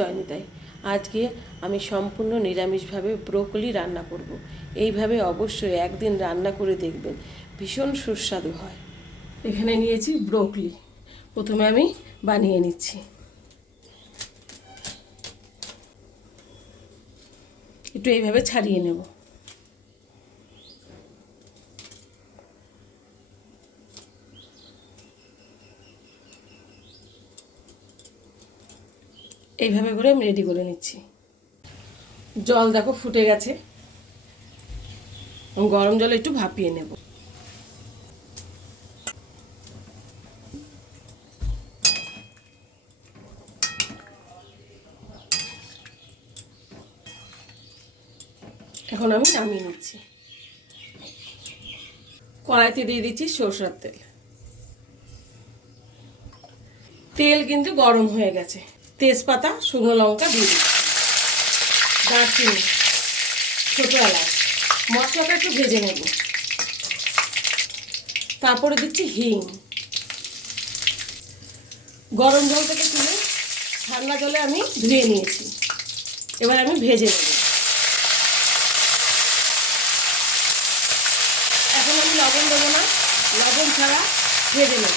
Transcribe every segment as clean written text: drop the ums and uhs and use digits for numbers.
জয়নিতাই। আজকে আমি সম্পূর্ণ নিরামিষভাবে ব্রোকলি রান্না করব। এইভাবে অবশ্যই একদিন রান্না করে দেখবেন, ভীষণ সুস্বাদু হয়। এখানে নিয়েছি ব্রোকলি, প্রথমে আমি বানিয়ে নিচ্ছি। একটু এইভাবে ছাড়িয়ে নেব। এইভাবে করে আমি রেডি করে নিচ্ছি। জল দেখো ফুটে গেছে, গরম জলে একটু ভাপিয়ে নেব। এখন আমি নামিয়ে নিচ্ছি। কড়াইতে দিয়ে দিচ্ছি সরষের তেল। তেল কিন্তু গরম হয়ে গেছে। তেজপাতা, শুকনো লঙ্কা দিয়ে দিচ্ছি, দারচিনি, ছোটো এলাচ। মশলাটা একটু ভেজে নেব। তারপরে দিচ্ছি হিং। গরম জল থেকে তুলে ঠান্ডা জলে আমি ধুয়ে নিয়েছি। এবার আমি ভেজে নেব। এখন আমি লবণ দেবো না, লবণ ছাড়া ভেজে নেব।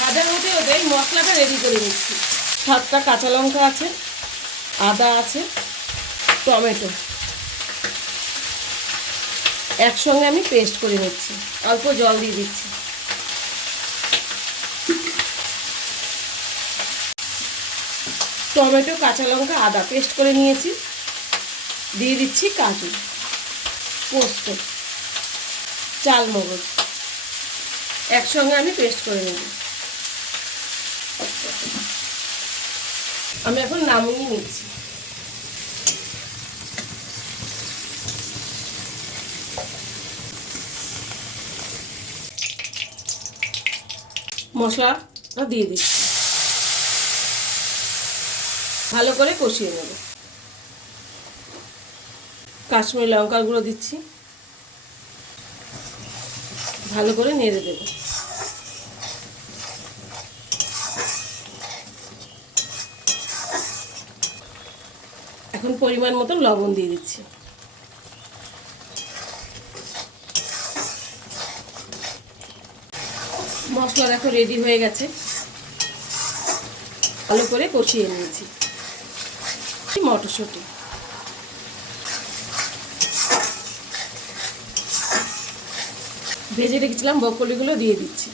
ভাজা হতে হতে মশলাটা রেডি করে নিচ্ছি। 7টা কাঁচা লঙ্কা আছে, আদা আছে, টমেটো একসঙ্গে আমি পেস্ট করে নিচ্ছি। অল্প জল দিয়ে দিচ্ছি। টমেটো, কাঁচা লঙ্কা, আদা পেস্ট করে নিয়েছি। দিয়ে দিচ্ছি কাজু, পোস্ত, চালমগজ একসঙ্গে আমি পেস্ট করে নেব। আমি এখন নামিয়ে নিচ্ছি। মশলাটা দিয়ে দিচ্ছি, ভালো করে কষিয়ে নেব। কাশ্মীরি লঙ্কার গুঁড়ো দিচ্ছি, ভালো করে নেড়ে দেব। এখন পরিমাণ মতো লবণ দিয়ে দিচ্ছি। মশলা দেখো রেডি হয়ে গেছে, ভালো করে কষিয়ে নিয়েছি। মটরশুঁটি, ভেজে রেখেছিলাম ব্রকলিগুলো দিয়ে দিচ্ছি,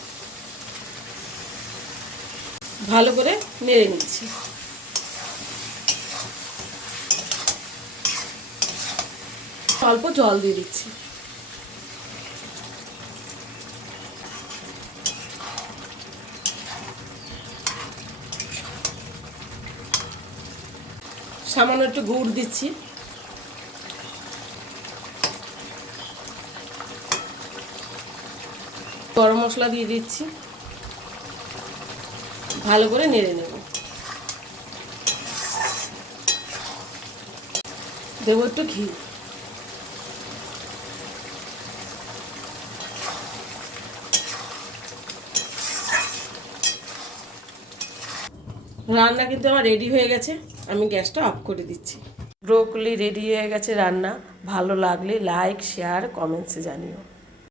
ভালো করে নেড়ে নিচ্ছি। অল্প জল দিয়ে দিচ্ছি। সামান্য একটু গুড় দিচ্ছি। গরম মশলা দিয়ে দিচ্ছি, ভালো করে নেড়ে নেব। দেবো একটু ঘি। রান্না কিন্তু আমার রেডি হয়ে গেছে, আমি গ্যাসটা অফ করে দিচ্ছি। ব্রোকলি রেডি হয়ে গেছে রান্না। ভালো লাগলে লাইক, শেয়ার, কমেন্টসে জানিও।